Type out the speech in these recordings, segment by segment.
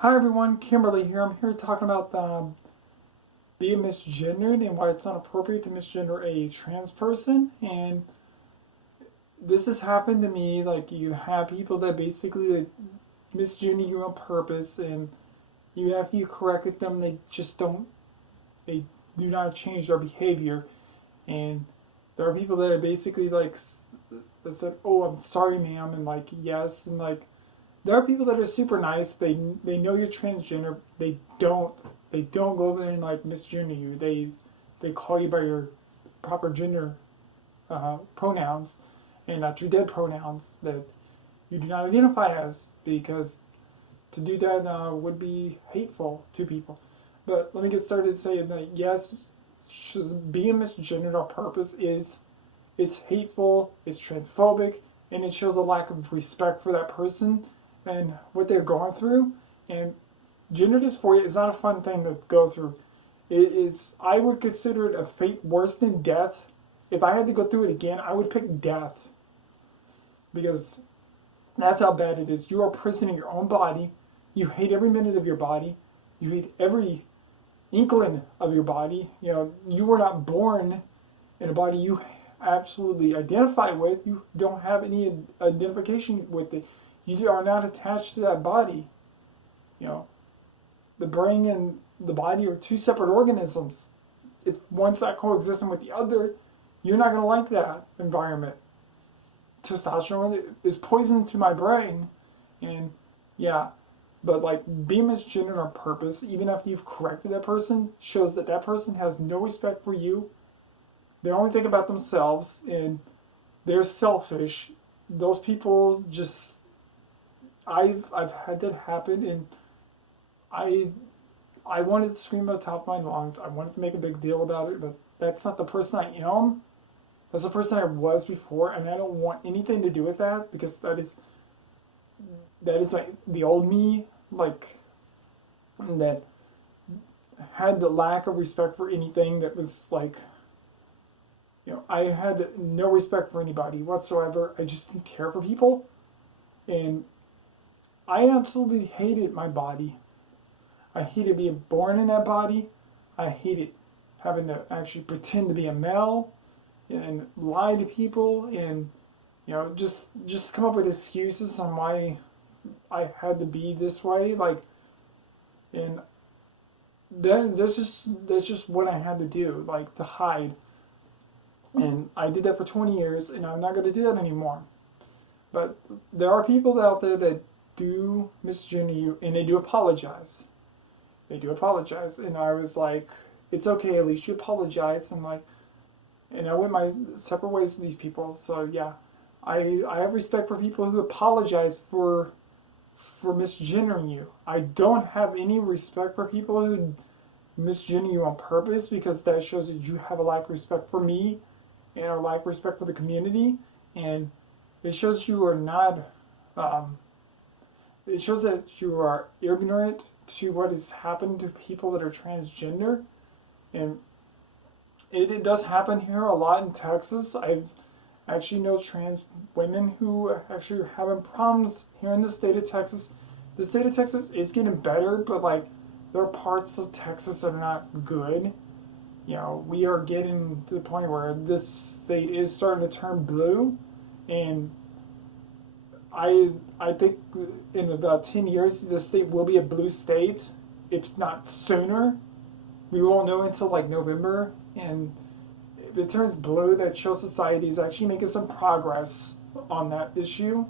Hi everyone, Kimberly here. I'm here talking about being misgendered and why it's not appropriate to misgender a trans person. And this has happened to me. Like, you have people that basically misgender you on purpose, and even after you corrected them, they just don't. They do not change their behavior. And there are people that are basically like that said, "Oh, I'm sorry, ma'am," and like, "Yes," and like there are people that are super nice. They know you're transgender. They don't go over there and like misgender you. They call you by your proper gender pronouns and not your dead pronouns that you do not identify as, because to do that would be hateful to people. But let me get started saying that yes, being misgendered on purpose is it's hateful, it's transphobic, and it shows a lack of respect for that person and what they're going through. And gender dysphoria is not a fun thing to go through. It is, I would consider it a fate worse than death. If I had to go through it again, I would pick death, because that's how bad it is. You are prisoning your own body. You hate every minute of your body. You hate every inkling of your body. You know, you were not born in a body you absolutely identify with. You don't have any identification with it. You are not attached to that body. You know, the brain and the body are two separate organisms. If one's not coexisting with the other, you're not going to like that environment. Testosterone is poison to my brain, and yeah, but like being misgendered on purpose, even after you've corrected that person, shows that that person has no respect for you. They only think about themselves, and they're selfish. Those people just, I've had that happen, and I I wanted to scream at the top of my lungs. I wanted to make a big deal about it, but that's not the person I am. That's the person I was before, and I don't want anything to do with that, because that is the old me, like, that had the lack of respect for anything. That was like, I had no respect for anybody whatsoever. I just didn't care for people, and I absolutely hated my body. I hated being born in that body. I hated having to actually pretend to be a male and lie to people, and just come up with excuses on why I had to be this way. Like, and then that's just what I had to do, like, to hide. And I did that for 20 years, and I'm not going to do that anymore. But there are people out there that do misgender you, and they do apologize. They do apologize, and I was like, it's okay. At least you apologize. And like, and I went my separate ways with these people. So yeah, I have respect for people who apologize for misgendering you. I don't have any respect for people who misgender you on purpose, because that shows that you have a lack of respect for me and a lack of respect for the community, and it shows you are not. Um, it shows that you are ignorant to what has happened to people that are transgender, and it does happen here a lot in Texas. I've actually know trans women who actually are having problems here in the state of Texas. The state of Texas is getting better, but like, there are parts of Texas that are not good. We are getting to the point where this state is starting to turn blue, and I think in about 10 years this state will be a blue state, if not sooner. We won't know until like November, and if it turns blue, that shows society is actually making some progress on that issue.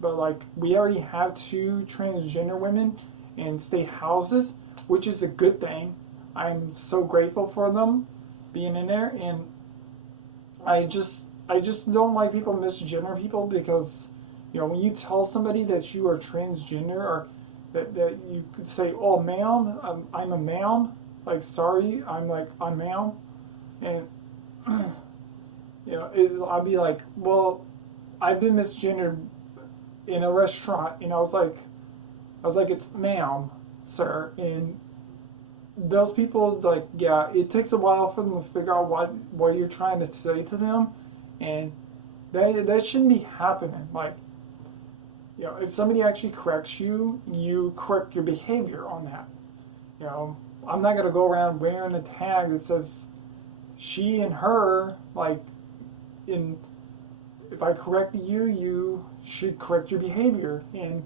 But like, we already have two transgender women in state houses, which is a good thing. I'm so grateful for them being in there, and I just don't like people misgender people, because when you tell somebody that you are transgender, or that you could say, oh ma'am, I'm a ma'am, like, sorry, I'm ma'am, and I'll be like, well, I've been misgendered in a restaurant, and I was like, it's ma'am, sir, and those people, like, yeah, it takes a while for them to figure out what you're trying to say to them, and that shouldn't be happening. Like, if somebody actually corrects you, you correct your behavior on that. You know, I'm not gonna go around wearing a tag that says she and her. Like, in if I correct you, you should correct your behavior. And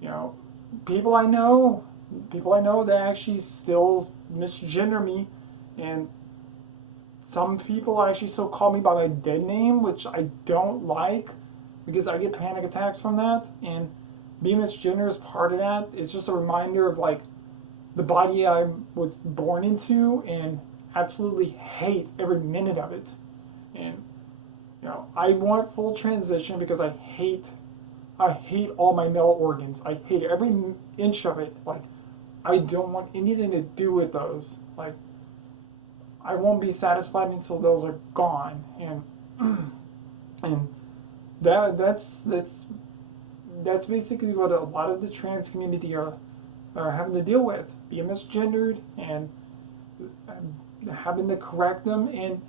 you know, people I know, people I know that actually still misgender me, and some people actually still call me by my dead name, which I don't like because I get panic attacks from that. And being misgender is part of that. It's just a reminder of like the body I was born into and absolutely hate every minute of it. And I want full transition because I hate all my male organs. I hate every inch of it. Like, I don't want anything to do with those. Like, I won't be satisfied until those are gone. And that's basically what a lot of the trans community are having to deal with. Being misgendered and having to correct them, and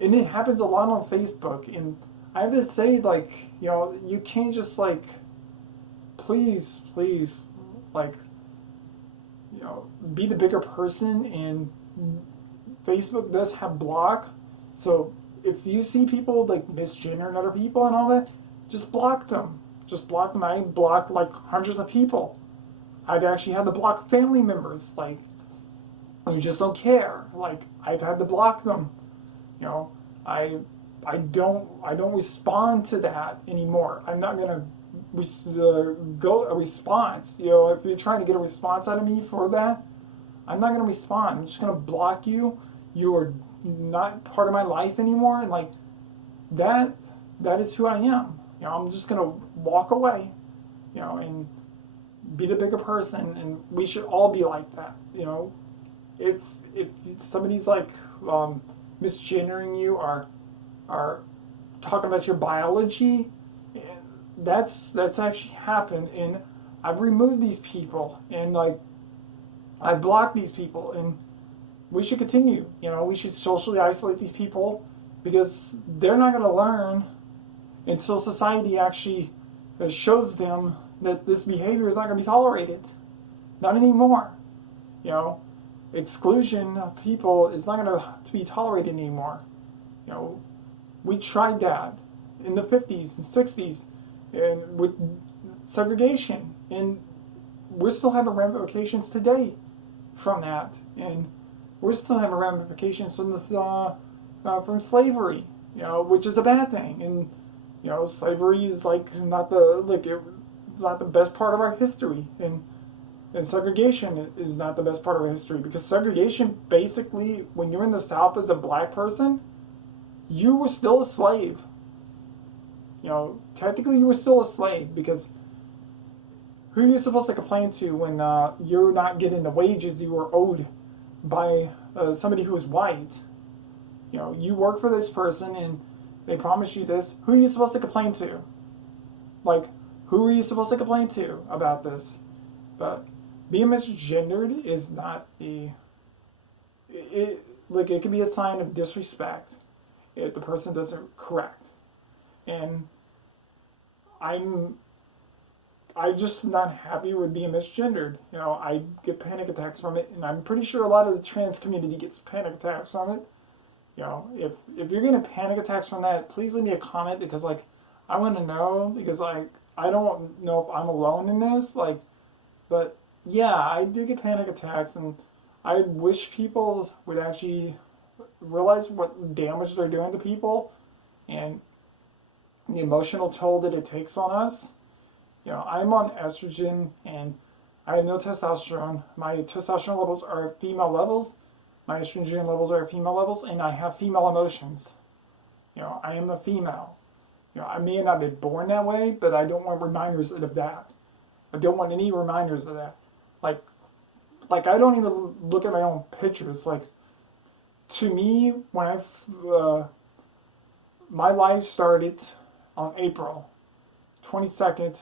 it happens a lot on Facebook. And I have to say, like, you can't just like, please, like, be the bigger person. And Facebook does have block, so if you see people like misgendering other people and all that, just block them. Just block them. I blocked like hundreds of people. I've actually had to block family members, like, who just don't care. Like, I've had to block them. You know, I don't respond to that anymore. I'm not gonna go a response. If you're trying to get a response out of me for that, I'm not gonna respond. I'm just gonna block you. You are not part of my life anymore, and like that. That is who I am. I'm just gonna walk away. And be the bigger person, and we should all be like that. If somebody's like misgendering you or are talking about your biology, that's actually happened, and I've removed these people, and like I've blocked these people, and we should continue. We should socially isolate these people because they're not going to learn until society actually shows them that this behavior is not going to be tolerated. Not anymore. Exclusion of people is not going to be tolerated anymore. We tried that in the 50s and 60s and with segregation, and we're still having ramifications today from that, and we're still having ramifications from this from slavery, which is a bad thing. And slavery is like not it's not the best part of our history, and segregation is not the best part of our history, because segregation, basically, when you're in the South as a black person, you were still a slave. Technically you were still a slave, because who are you supposed to complain to when you're not getting the wages you were owed by somebody who is white? You work for this person and they promise you this. Who are you supposed to complain to? Like, who are you supposed to complain to about this? But being misgendered is not it can be a sign of disrespect if the person doesn't correct. And I'm just not happy with being misgendered. I get panic attacks from it, and I'm pretty sure a lot of the trans community gets panic attacks from it. If you're getting panic attacks from that, please leave me a comment, because like I want to know, because like I don't know if I'm alone in this. Like, but yeah, I do get panic attacks, and I wish people would actually realize what damage they're doing to people and the emotional toll that it takes on us. I'm on estrogen and I have no testosterone. My testosterone levels are female levels. My estrogen levels are female levels, and I have female emotions. I am a female. I may not be born that way, but I don't want reminders of that. I don't want any reminders of that. Like I don't even look at my own pictures. Like, to me, when my life started on April 22nd,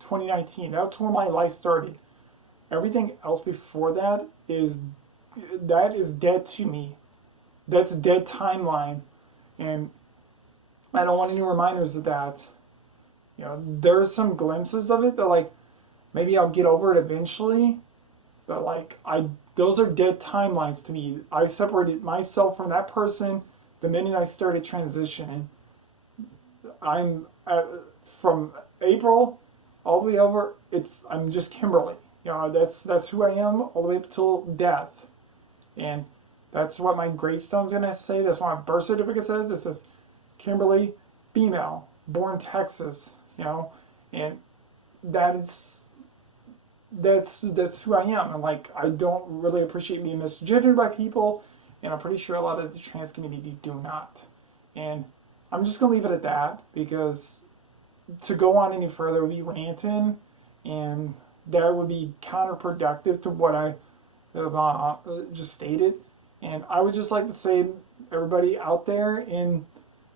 2019. That's when my life started. Everything else before that is dead to me. That's a dead timeline, and I don't want any reminders of that. You know, there's some glimpses of it that like maybe I'll get over it eventually, but like I those are dead timelines to me. I separated myself from that person the minute I started transitioning. I'm from April all the way over. I'm just Kimberly. You know, that's who I am all the way up till death, and that's what my gravestone's gonna say. That's what my birth certificate says. It says Kimberly, female, born Texas. You know, and that is that's who I am. And like I don't really appreciate being misgendered by people, and I'm pretty sure a lot of the trans community do not. And I'm just gonna leave it at that because to go on any further would be ranting, and that would be counterproductive to what I have just stated. And I would just like to say, everybody out there in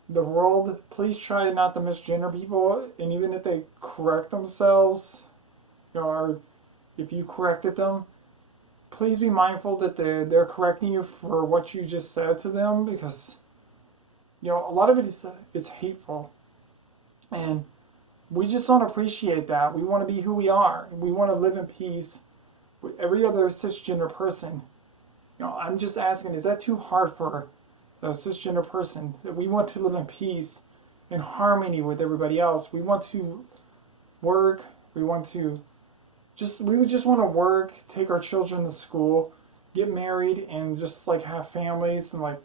the world, please try not to misgender people, and even if they correct themselves, you know, or if you corrected them, please be mindful that they're correcting you for what you just said to them, because you know a lot of it is it's hateful, and we just don't appreciate that. We want to be who we are. We want to live in peace with every other cisgender person. You know, I'm just asking, is that too hard for a cisgender person? That we want to live in peace, in harmony with everybody else. We want to work. We want to we would just want to work, take our children to school, get married, and just like have families and like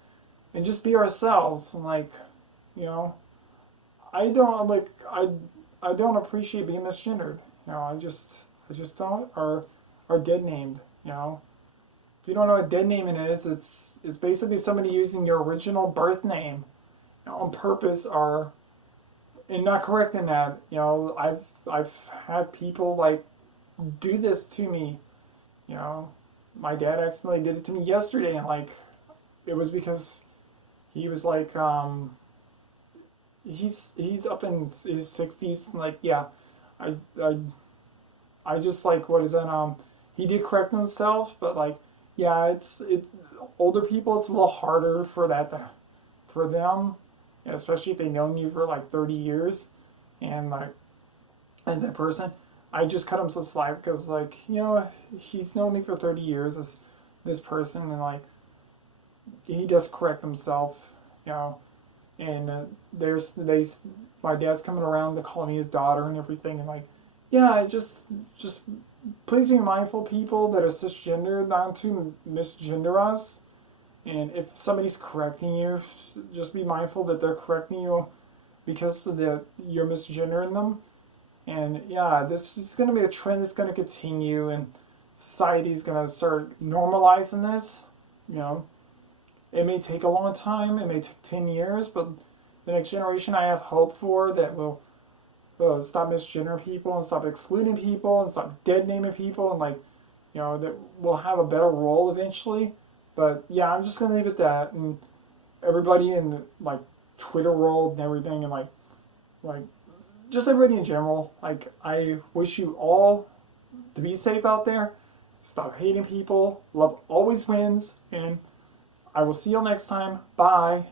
and just be ourselves. And like, you know, I don't like I don't appreciate being misgendered. You know, I just don't or dead named. You know, if you don't know what dead naming is, it's basically somebody using your original birth name, you know, on purpose or and not correcting that. You know, I've had people like do this to me. You know, my dad accidentally did it to me yesterday, and like it was because he was like he's up in his 60s, and like yeah, I I I just like what is that he did correct himself, but like yeah, it older people it's a little harder for that for them, especially if they've known you for like 30 years, and like as a person. I just cut him some slack because, like, you know, he's known me for 30 years as this person, and like, he does correct himself, you know. And my dad's coming around to call me his daughter and everything, and like, yeah, just please be mindful, people that are cisgender, not to misgender us. And if somebody's correcting you, just be mindful that they're correcting you because you're misgendering them. And yeah, this is going to be a trend that's going to continue, and society's going to start normalizing this. You know, it may take a long time, it may take 10 years, but the next generation I have hope for that will stop misgendering people and stop excluding people and stop dead naming people, and like, you know, that will have a better role eventually. But yeah, I'm just going to leave it at that. And everybody in the, like, Twitter world and everything, and like, just everybody in general, like, I wish you all to be safe out there. Stop hating people. Love always wins. And I will see you next time. Bye.